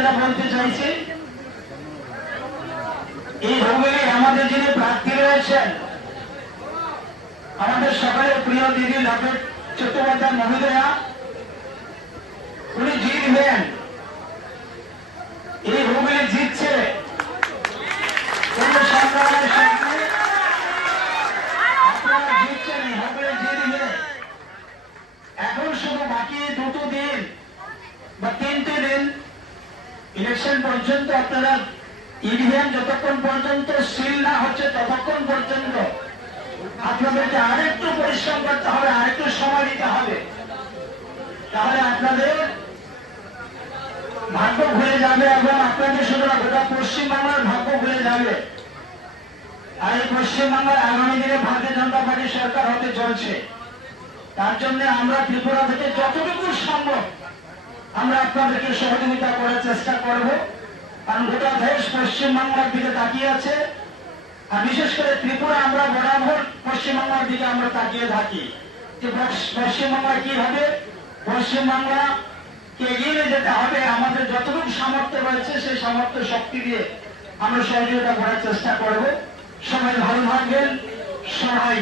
যেটা বলতে চাইছি, এই হুগলি আমাদের যিনি প্রার্থী রয়েছেন, আমাদের সকলের প্রিয় দিদি লকেট চট্টোপাধ্যায় মহোদয়া, উনি জিতবেন এই হুগলি জিতছে। এখন শুধু বাকি দুটো দিন ইলেকশন পর্যন্ত আপনারা ইভিএম যতক্ষণ পর্যন্ত সিল না হচ্ছে ততক্ষণ পর্যন্ত আপনাদেরকে আরেকটু পরিশ্রম করতে হবে, আরেকটু সময় দিতে হবে। তাহলে আপনাদের ভাগ্য ঘুরে যাবে এবং আপনাদের শুধু গোটা পশ্চিমবাংলার ভাগ্য ঘুরে যাবে। আর এই পশ্চিমবাংলার আগামী দিনে ভারতীয় জনতা পার্টি সরকার হতে চলছে। তার জন্য আমরা ত্রিপুরা থেকে যতটুকু আমরা আপনাদেরকে সহযোগিতা করার চেষ্টা করব। কারণ গোটা দেশ পশ্চিমবাংলার দিকে তাকিয়ে আছে। আর বিশেষ করে ত্রিপুরা, আমরা বরাবর পশ্চিমবাংলার দিকে আমরা তাকিয়ে থাকি যে পশ্চিমবাংলা কি হবে? পশ্চিমবাংলা এগিয়ে যেতে হবে? আমাদের যতটুকু সামর্থ্য রয়েছে, সেই সামর্থ্য শক্তি দিয়ে আমরা সহযোগিতা করার চেষ্টা করব। সবাই ভালো থাকবেন। সবাই